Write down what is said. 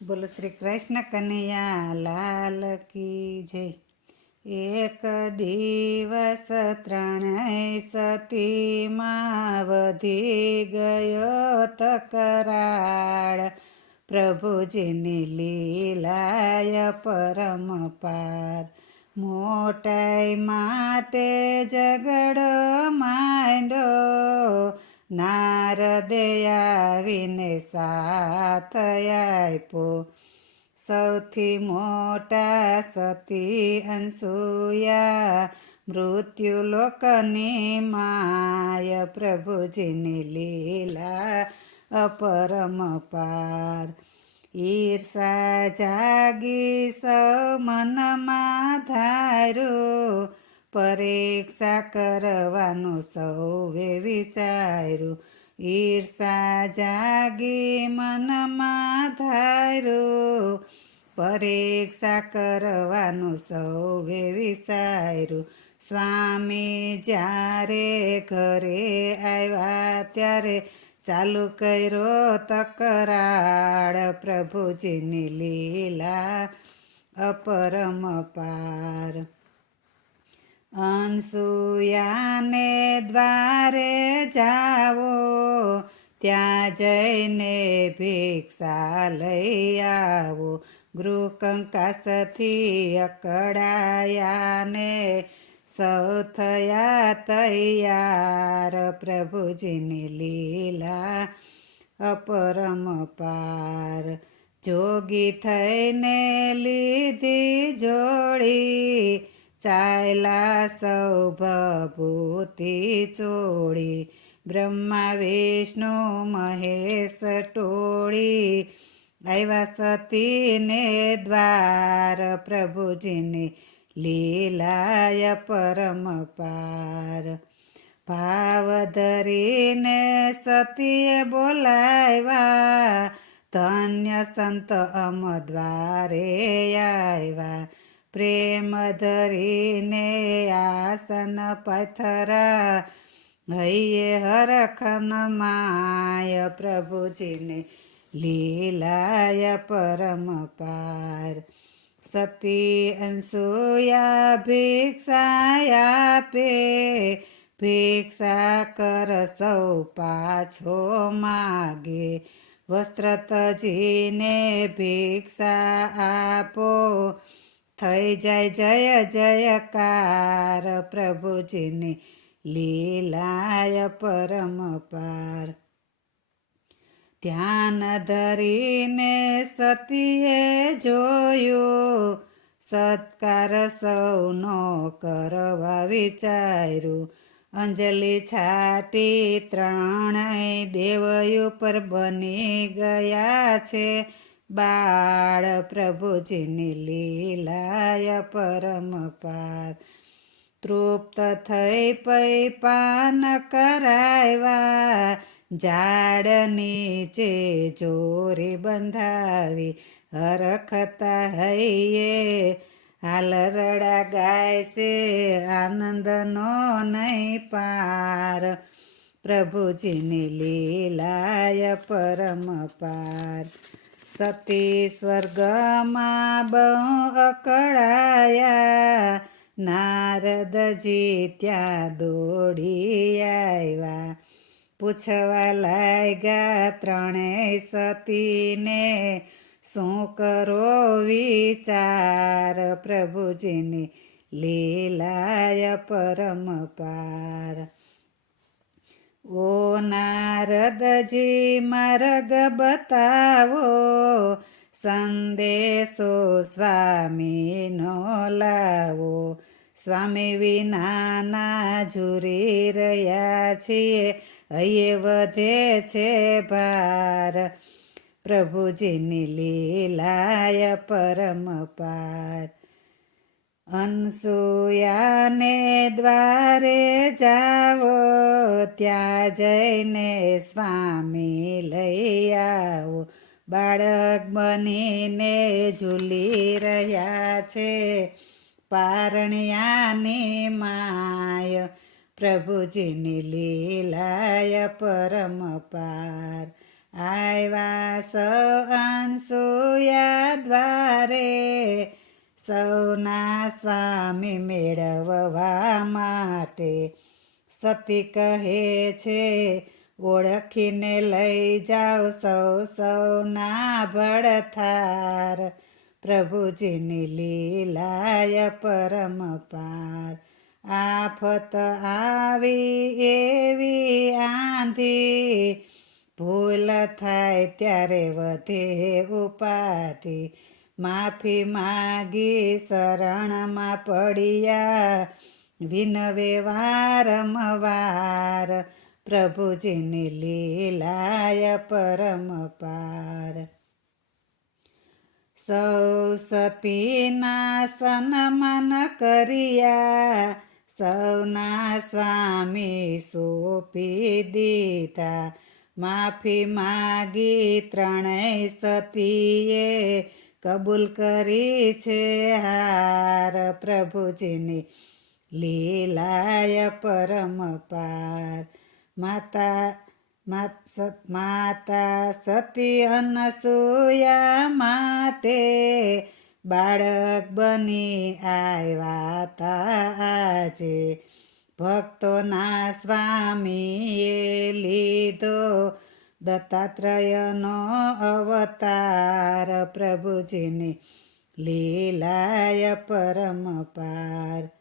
બોલો શ્રી કૃષ્ણ કનૈયા લાલ કી જય. એક દિવસ ત્રણેય સતીમાં વધી ગયો તકરાળ, પ્રભુજીની લીલાય પરમ પાર. મોટાઈ માટે ઝઘડો માંડ્યો, નારદે આવીને સાથ આપ્યો. સૌથી મોટા સતી અનસૂયા, મૃત્યુલોકની માય, પ્રભુજીની લીલા અપરમ પાર. ઈર્ષા જાગી સૌ મનમાં ધાર્યું, પરીક્ષા કરવાનું સૌએ વિચાર્યું. ઈર્ષા જાગી મનમાં ધાર્યું, પરીક્ષા કરવાનું સૌએ વિચાર્યું. સ્વામી જ્યારે ઘરે આવ્યા ત્યારે ચાલુ કર્યો તકરાળ, પ્રભુજીની લીલા અપરમ પાર. અનસૂયાને દ્વારે જાવો, ત્યાં જઈને ભિક્ષા લઈ આવો. ગૃહકંકાસથી અકળાયાને સૌ થયા તૈયાર, પ્રભુજીની લીલા અપરમ પાર. જોગી થઈને લીધી જોડી, ચાલ્યા સૌ ભભૂતિ ચોળી. બ્રહ્મા વિષ્ણુ મહેશ ટોળી, આવ્યા સતીને દ્વાર, પ્રભુજીની લીલાય પરમ પાર. ભાવ ધરીને સતીએ બોલાવ્યા, ધન્ય સંત અમ દ્વારે આવ્યા. પ્રેમ ધરીને આસન પથરા, હૈયે હરખન માય, પ્રભુજીને લીલાય પરમ પાર. સતી અનસૂયા ભિક્ષા આપે, ભિક્ષા કર સૌ પાછો માગે. વસ્ત્ર તજીને ભિક્ષા આપો, થઈ જાય જય જયકાર, પ્રભુજીની લીલાય પરમ પાર. ધ્યાન ધરીને સતીએ જોયું, સત્કાર સૌનો કરવા વિચાર્યું. અંજલિ છાટી ત્રણેય દેવ ઉપર બની ગયા છે બાળ, પ્રભુજીની લીલાય પરમ પાર. તૃપ્ત થઈ પૈ પાન કરાવ્યા, ઝાડ નીચે જોરી બંધાવી. હરખતા હૈયે હાલરડા ગાય છે, આનંદનો નહીં પાર, પ્રભુજીની લીલાય પરમ પાર. સતી સ્વર્ગમાં બહુ અકળાયા, નારદજી ત્યાં દોડી આવ્યા. પૂછવા લાગ્યા ત્રણેય સતીને, શું કરો વિચાર, પ્રભુજીની લીલાય પરમ પાર. ઓ નારદજી માર્ગ બતાવો, સંદેશો સ્વામીનો લાવો. સ્વામી વિનાના ઝૂરી રહ્યા છીએ, હૈયે વધે છે ભાર, પ્રભુજીની લીલાય પરમ પાર. અનસૂયાને દ્વારે જાવો, ત્યાં જઈને સ્વામી લઈ આવો. બાળક બનીને ઝૂલી રહ્યા છે, પારણ્યાની માય, પ્રભુજીની લીલાય પરમ પાર. આવ્યા સૌ અનસૂયા સૌના સ્વામી મેળવવા માટે સતી કહે છે ઓળખીને લઈ જાઓ સૌના ભડથાર પ્રભુજીની લીલાય પરમ પાર આફત આવી એવી આંધી ભૂલ થાય ત્યારે વધે ઉપાધિ માફી માગી શરણમાં પડ્યા વિનવે વારંવાર પ્રભુજીની લીલાય પરમ પાર સૌ સતીના સન્માન કર્યા સૌના સ્વામી સોંપી દીધા માફી માગી ત્રણેય સતીએ કબૂલ કરી છે હાર પ્રભુજીની લીલાય પરમ પાર માતા સતી અનસૂયા માટે બાળક બની આવ્યા તા આજે ભક્તોના સ્વામીએ લીધો દત્તાત્રેયનો અવતાર પ્રભુજીની લીલાય પરમ પાર